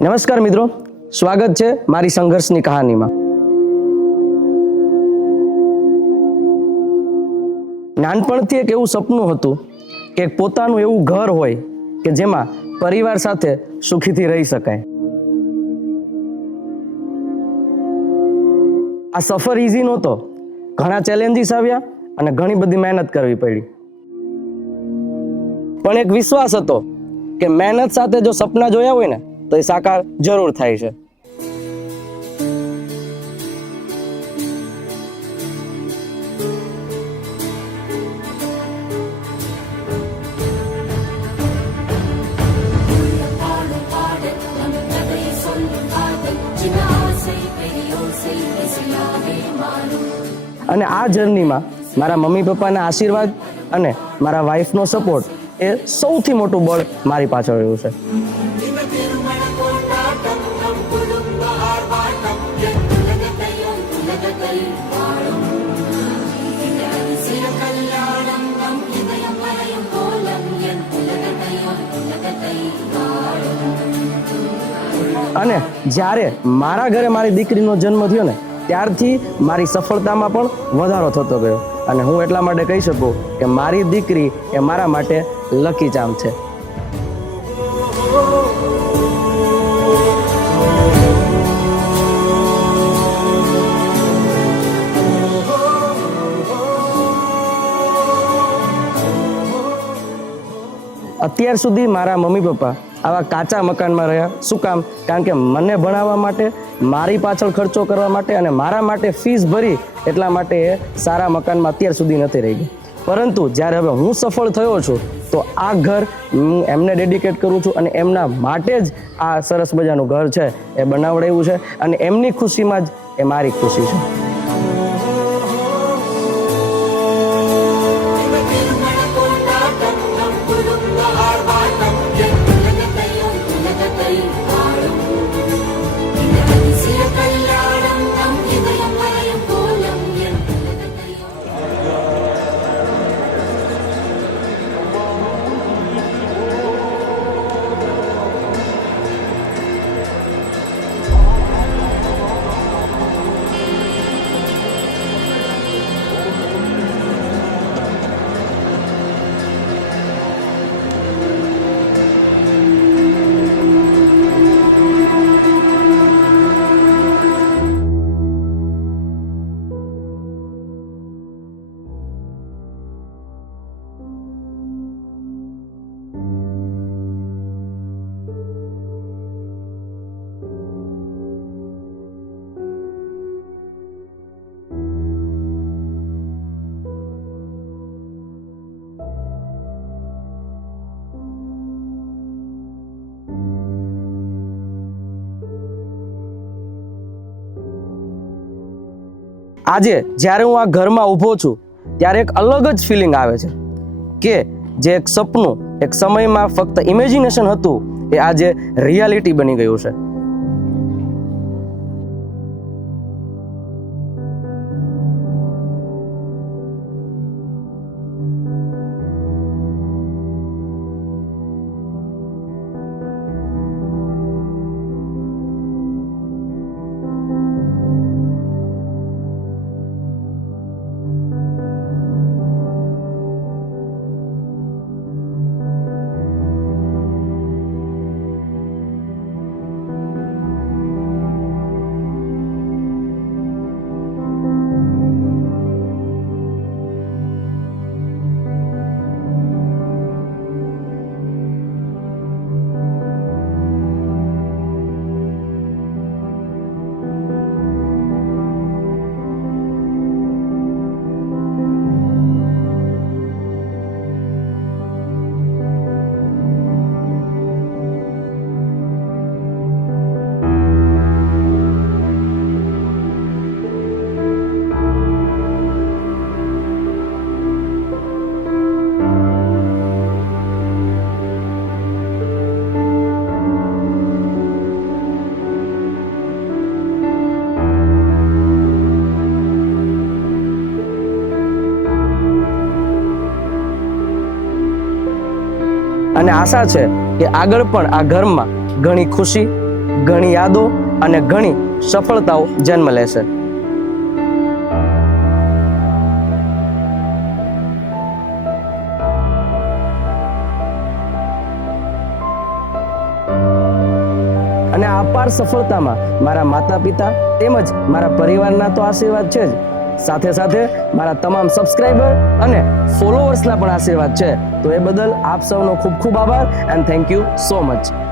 નમસ્કાર મિત્રો, સ્વાગત છે મારી સંઘર્ષની કહાનીમાં. નાનપણથી એક એવું સપનું હતું કે પોતાનું એવું ઘર હોય કે જેમાં પરિવાર સાથે સુખીથી રહી શકાય. આ સફર ઈઝી નહોતો. ઘણા ચેલેન્જીસ આવ્યા અને ઘણી બધી મહેનત કરવી પડી. પણ એક વિશ્વાસ હતો કે મહેનત સાથે જો સપના જોયા હોય ને તો એ સાકાર જરૂર થાય છે. અને આ જર્નીમાં મારા મમ્મી પપ્પાના આશીર્વાદ અને મારા વાઈફનો સપોર્ટ એ સૌથી મોટું બળ મારી પાછળ રહ્યું છે. અને જ્યારે મારા ઘરે મારી દીકરીનો જન્મ થયો ને ત્યારથી મારી સફળતામાં પણ વધારો થતો ગયો. અને હું એટલા માટે કહી શકું કે મારી દીકરી એ મારા માટે લકી ચાર્મ છે. અત્યાર સુધી મારા મમ્મી પપ્પા આવા કાચા મકાનમાં રહ્યા. શું કામ? કારણ કે મને ભણાવવા માટે, મારી પાછળ ખર્ચો કરવા માટે અને મારા માટે ફીસ ભરી એટલા માટે એ સારા મકાનમાં અત્યાર સુધી નથી રહી ગઈ. પરંતુ જ્યારે હવે હું સફળ થયો છું તો આ ઘર હું એમને ડેડિકેટ કરું છું અને એમના માટે જ આ સરસ મજાનું ઘર છે એ બનાવડાવ્યું છે. અને એમની ખુશીમાં જ એ મારી ખુશી છે. આજે જ્યારે હું આ ઘરમાં ઊભો છું ત્યારે એક અલગ જ ફિલિંગ આવે છે કે જે એક સપનું એક સમયમાં ફક્ત ઇમેજિનેશન હતું એ આજે રિયાલિટી બની ગયું છે. અને આશા છે કે આગળ પણ આ ઘરમાં ઘણી ખુશી, ઘણી યાદો અને ઘણી સફળતાઓ જન્મ લેશે. અને આ અપાર સફળતામાં મારા માતા પિતા તેમજ મારા પરિવારના તો આશીર્વાદ છે જ, સાથે સાથે મારા તમામ સબસ્ક્રાઇબર અને ફોલોવર્સના પણ આશીર્વાદ છે. તો એ બદલ આપ સૌનો ખૂબ ખૂબ આભાર and thank you so much.